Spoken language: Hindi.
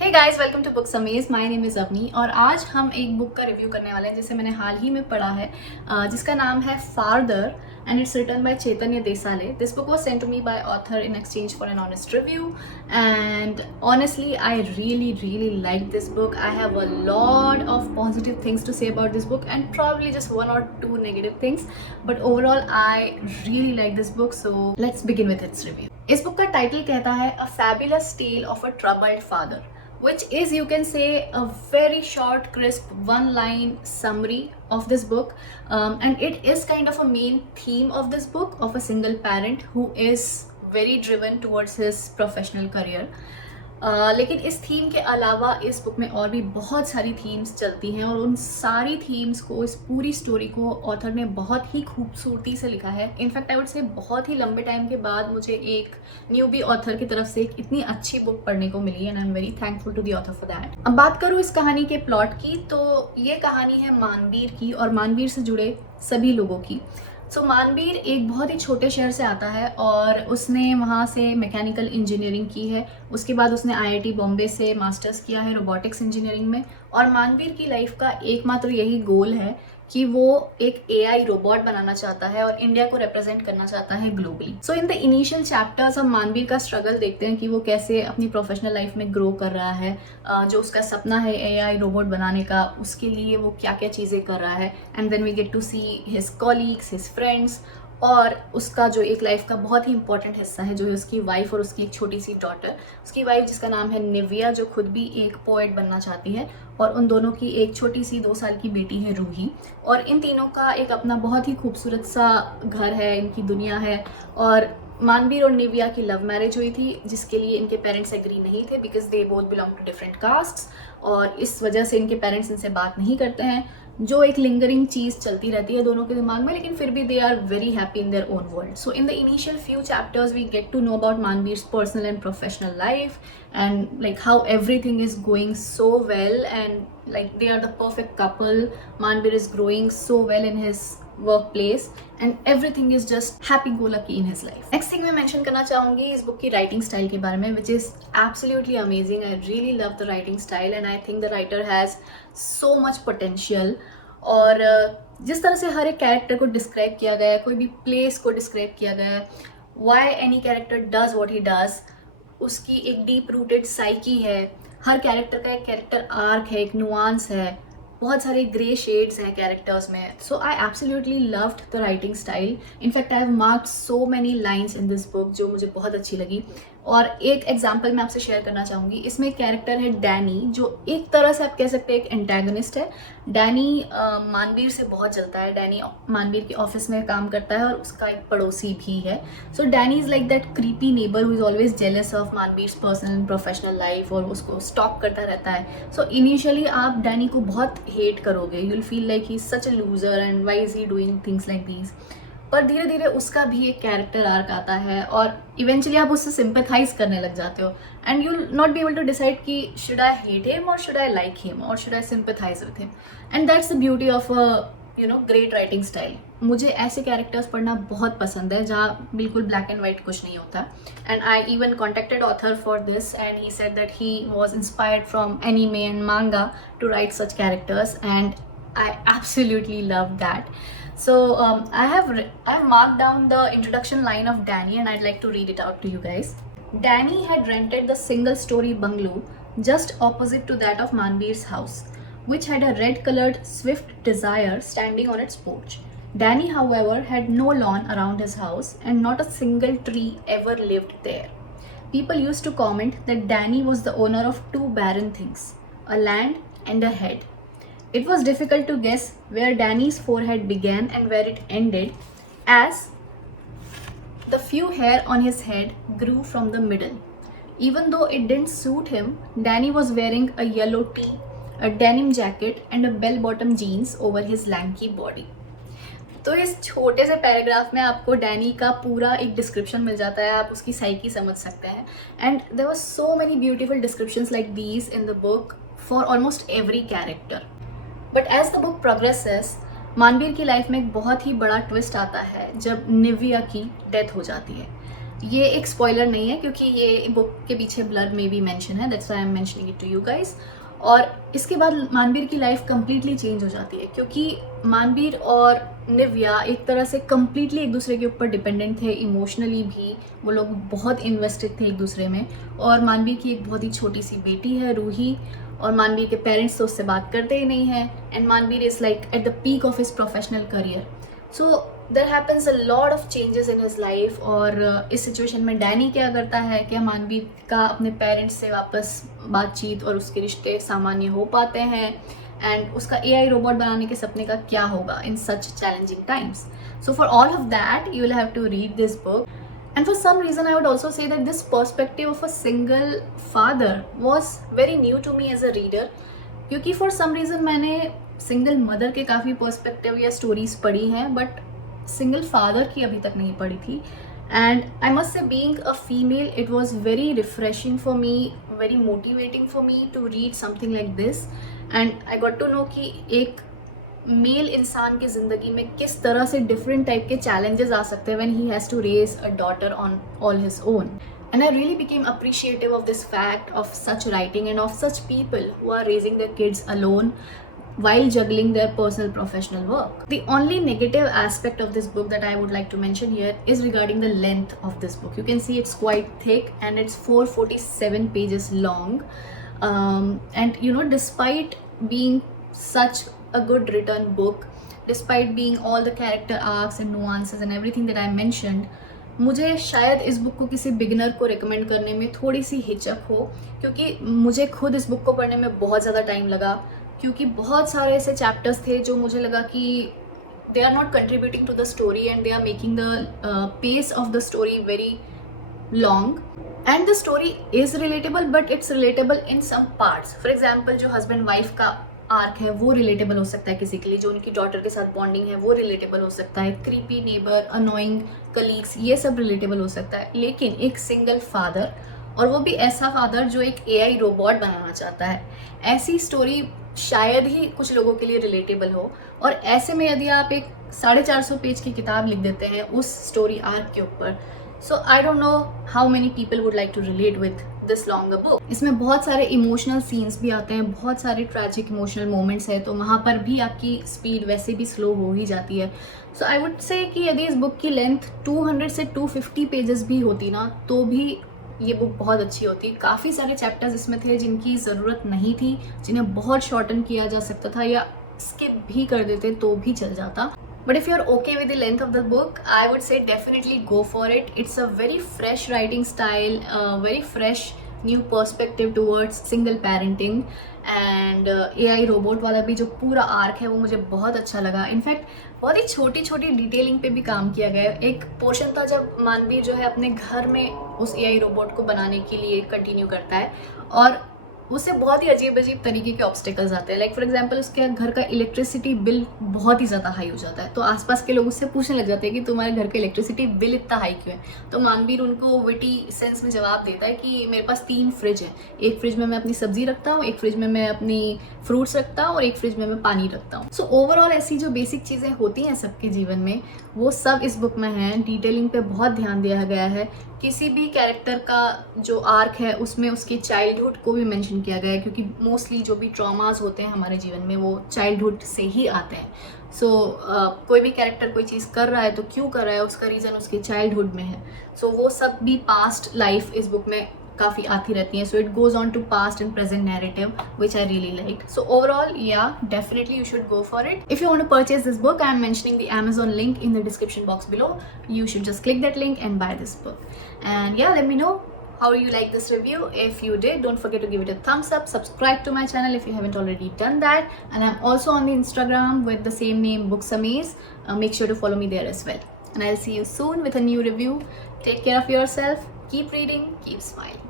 Hey guys, welcome to books amaze. My name is Avni और आज हम एक बुक का रिव्यू करने वाले हैं जिसे मैंने हाल ही में पढ़ा है, जिसका नाम है Father and it's written by Chaitanya Desale. This book was sent to me by author in exchange for an honest review and honestly I really like this book. I have a lot of positive things to say about this book and probably just one or two negative things, but overall I really like this book, so let's begin with its review. इस बुक का टाइटल कहता है A Fabulous Tale of a Troubled Father, which is, you can say, a very short, crisp, one-line summary of this book, and it is kind of a main theme of this book of a single parent who is very driven towards his professional career. लेकिन इस थीम के अलावा इस बुक में और भी बहुत सारी थीम्स चलती हैं और उन सारी थीम्स को, इस पूरी स्टोरी को ऑथर ने बहुत ही खूबसूरती से लिखा है। इनफैक्ट आई वुड से बहुत ही लंबे टाइम के बाद मुझे एक न्यूबी ऑथर की तरफ से एक इतनी अच्छी बुक पढ़ने को मिली and I am very thankful to the author for that. अब बात करूँ इस कहानी के प्लॉट की, तो ये कहानी है मानवीर की और मानवीर से जुड़े सभी लोगों की। सो मानवीर एक बहुत ही छोटे शहर से आता है और उसने वहाँ से मैकेनिकल इंजीनियरिंग की है। उसके बाद उसने आईआईटी बॉम्बे से मास्टर्स किया है रोबोटिक्स इंजीनियरिंग में, और मानवीर की लाइफ का एकमात्र यही गोल है कि वो एक एआई रोबोट बनाना चाहता है और इंडिया को रिप्रेजेंट करना चाहता है globally. So in the initial chapters हम मानवीर का स्ट्रगल देखते हैं कि वो कैसे अपनी प्रोफेशनल लाइफ में ग्रो कर रहा है। जो उसका सपना है एआई रोबोट बनाने का, उसके लिए वो क्या क्या चीज़ें कर रहा है। And then we get to see his colleagues, his friends, और उसका जो एक लाइफ का बहुत ही इंपॉर्टेंट हिस्सा है जो है उसकी वाइफ और उसकी एक छोटी सी डॉटर। उसकी वाइफ जिसका नाम है निव्या, जो खुद भी एक पोएट बनना चाहती है, और उन दोनों की एक छोटी सी 2 साल की बेटी है रूही। और इन तीनों का एक अपना बहुत ही खूबसूरत सा घर है, इनकी दुनिया है। और मानवीर और निव्या की लव मैरिज हुई थी जिसके लिए इनके पेरेंट्स एग्री नहीं थे because they both belong to different castes, और इस वजह से इनके पेरेंट्स इनसे बात नहीं करते हैं, जो एक लिंगरिंग चीज़ चलती रहती है दोनों के दिमाग में। लेकिन फिर भी they are very happy in their own world. So in the initial few chapters we get to know about Manveer's personal and professional life and like how everything is going so well, and like they are the perfect couple. Manveer is growing so well in his workplace and everything is just happy go lucky in his life. Next thing मैं mention करना चाहूँगी इस book की writing style के बारे में, which is absolutely amazing. I really love the writing style and I think the writer has so much potential. और जिस तरह से हर एक कैरेक्टर को डिस्क्राइब किया गया है, कोई भी प्लेस को डिस्क्राइब किया गया है, why any character does what he does, उसकी एक डीप रूटेड साइकी है, हर कैरेक्टर का एक कैरेक्टर आर्क है, एक नुआंस है, बहुत सारे ग्रे शेड्स हैं कैरेक्टर्स में। So I absolutely loved the writing style. In fact I have marked so many lines in this book जो मुझे बहुत अच्छी लगी। और एक एग्जाम्पल मैं आपसे शेयर करना चाहूँगी। इसमें एक कैरेक्टर है डैनी, जो एक तरह से आप कह सकते हैं एक एंटेगनिस्ट है। डैनी मानवीर से बहुत जलता है। डैनी मानवीर के ऑफिस में काम करता है और उसका एक पड़ोसी भी है। So Danny is like that creepy neighbour who is always jealous of Manveer's personal and professional life और उसको स्टॉक करता रहता है। सो इनिशियली आप डैनी को बहुत हेट करोगे, you will feel like he is such a loser and why is he doing things like these. पर धीरे धीरे उसका भी एक कैरेक्टर आर्क आता है और इवेंचुअली आप उससे सिंपैथाइज करने लग जाते हो and you will not be able to decide कि शुड आई हेट हिम और शुड आई लाइक हिम और should I sympathize with him. And that's the beauty of great writing style. मुझे ऐसे कैरेक्टर्स पढ़ना बहुत पसंद है जहाँ बिल्कुल ब्लैक एंड वाइट कुछ नहीं होता। And I even contacted author for this and he said that he was inspired from anime and manga to write such characters and I absolutely love that. So I have marked down the introduction line of Danny and I'd like to read it out to you guys. Danny had rented the single-story bungalow just opposite to that of Manveer's house, which had a red-colored Swift Desire standing on its porch. Danny, however, had no lawn around his house and not a single tree ever lived there. People used to comment that Danny was the owner of 2 barren things, a land and a head. It was difficult to guess where Danny's forehead began and where it ended, as the few hair on his head grew from the middle. Even though it didn't suit him, Danny was wearing a yellow tee, a denim jacket and a bell-bottom jeans over his lanky body. तो इस छोटे से पैराग्राफ में आपको डैनी का पूरा एक डिस्क्रिप्शन मिल जाता है, आप उसकी साइकी समझ सकते हैं। And there were so many beautiful descriptions like these in the book for almost every character. But as the book progresses, Manveer की लाइफ में एक बहुत ही बड़ा ट्विस्ट आता है जब निव्या की डेथ हो जाती है। ये एक स्पॉइलर नहीं है क्योंकि ये बुक के पीछे ब्लर में भी मेंशन है, that's why I am mentioning it to you guys. और इसके बाद मानवीर की लाइफ कम्प्लीटली चेंज हो जाती है क्योंकि मानवीर और निव्या एक तरह से कम्प्लीटली एक दूसरे के ऊपर डिपेंडेंट थे, इमोशनली भी वो लोग बहुत इन्वेस्टेड थे एक दूसरे में। और मानवीर की एक बहुत ही छोटी सी बेटी है रूही, और मानवीर के पेरेंट्स तो उससे बात करते ही नहीं हैं, and Manveer is like at the peak of his professional career. So there happens a lot of changes in his life. और इस सिचुएशन में डैनी क्या करता है कि मानवीर का अपने पेरेंट्स से वापस बातचीत और उसके रिश्ते सामान्य हो पाते हैं, एंड उसका AI रोबोट बनाने के सपने का क्या होगा in such challenging times. So for all of that you will have to read this book. And for some reason I would also say that this perspective of a single father was very new to me as a reader, क्योंकि for some reason मैंने सिंगल मदर के काफ़ी पर्सपेक्टिव या स्टोरीज पढ़ी हैं, बट सिंगल फादर की अभी तक नहीं पढ़ी थी। And I must say being a female it was very refreshing for me, very motivating for me to read something like this. And I got to know कि एक मेल इंसान की ज़िंदगी में किस तरह से डिफरेंट टाइप के चैलेंजेस आ सकते हैं when he has to raise a daughter on all his own. And I really became appreciative of this fact of such writing and of such people who are raising their kids alone while juggling their personal professional work. The only negative aspect of this book that I would like to mention here is regarding the length of this book. You can see it's quite thick and it's 447 pages long. And you know, despite being such a good written book, despite being all the character arcs and nuances and everything that I mentioned, मुझे शायद इस बुक को किसी बिगिनर को रिकमेंड करने में थोड़ी सी हिचक हो, क्योंकि मुझे खुद इस बुक को पढ़ने में बहुत ज़्यादा टाइम लगा, क्योंकि बहुत सारे ऐसे चैप्टर्स थे जो मुझे लगा कि they are not contributing to the story and they are making the pace of the story very long. And the story is relatable but it's relatable in some parts. For example जो हस्बैंड वाइफ का आर्क है वो रिलेटेबल हो सकता है किसी के लिए, जो उनकी डॉटर के साथ बॉन्डिंग है वो रिलेटेबल हो सकता है, क्रीपी नेबर, अनोइंग कलीग्स, ये सब रिलेटेबल हो सकता है। लेकिन एक सिंगल फादर, और वो भी ऐसा फादर जो एक AI रोबोट बनाना चाहता है, ऐसी स्टोरी शायद ही कुछ लोगों के लिए रिलेटेबल हो। और ऐसे में यदि आप एक 450 पेज की किताब लिख देते हैं उस स्टोरी आर्क के ऊपर, so I don't know how many people would like to relate with this longer book. इसमें बहुत सारे इमोशनल सीन्स भी आते हैं, बहुत सारे ट्रैजिक इमोशनल मोमेंट्स है, तो वहाँ पर भी आपकी स्पीड वैसे भी स्लो हो ही जाती है। सो आई वुड से कि यदि इस बुक की लेंथ 200 से 250 पेजेस भी होती ना, तो भी ये बुक बहुत अच्छी होती। काफ़ी सारे चैप्टर्स इसमें थे जिनकी ज़रूरत नहीं थी, जिन्हें बहुत शॉर्टन किया जा सकता था या स्किप भी कर देते तो भी चल जाता। But if you're okay with the length of the book, I would say definitely go for it. It's a very fresh writing style, very fresh new perspective towards single parenting, and AI robot वाला भी जो पूरा आर्क है वो मुझे बहुत अच्छा लगा। इनफैक्ट बहुत ही छोटी छोटी डिटेलिंग पे भी काम किया गया है। एक पोर्शन था जब मानवीर जो है अपने घर में उस AI रोबोट को बनाने के लिए कंटिन्यू करता है, और उससे बहुत ही अजीब अजीब तरीके के ऑब्स्टिकल्स आते हैं। लाइक फॉर एग्जांपल उसके घर का इलेक्ट्रिसिटी बिल बहुत ही ज़्यादा हाई हो जाता है, तो आसपास के लोग उससे पूछने लग जाते हैं कि तुम्हारे घर का इलेक्ट्रिसिटी बिल इतना हाई क्यों है। तो मानवीर उनको विटी सेंस में जवाब देता है कि मेरे पास 3 फ्रिज हैं, एक फ्रिज में मैं अपनी सब्जी रखता हूँ, एक फ्रिज में मैं अपनी फ्रूट्स रखता हूँ, और एक फ्रिज में मैं पानी रखता हूँ। सो ओवरऑल ऐसी जो बेसिक चीज़ें होती हैं सबके जीवन में वो सब इस बुक में हैं। डिटेलिंग पे बहुत ध्यान दिया गया है। किसी भी कैरेक्टर का जो आर्क है उसमें उसकी चाइल्डहुड को भी मेंशन किया गया है, क्योंकि मोस्टली जो भी ट्रॉमास होते हैं हमारे जीवन में वो चाइल्डहुड से ही आते हैं। सो कोई भी कैरेक्टर कोई चीज़ कर रहा है तो क्यों कर रहा है, उसका रीज़न उसकी चाइल्डहुड में है। सो वो सब भी पास्ट लाइफ इस बुक में काफ़ी आती रहती हैं। So it goes on to past and present narrative which I really like. So overall yeah definitely you should go for it. If you want to purchase this book, I am mentioning the Amazon link in the description box below. You should just click that link and buy this book. And yeah, let me know how you like this review. If you did, don't forget to give it a thumbs up, subscribe to my channel if you haven't already done that, and I'm also on the Instagram with the same name, Booksamaze. Make sure to follow me there as well, and I'll see you soon with a new review. Take care of yourself, keep reading, keep smiling.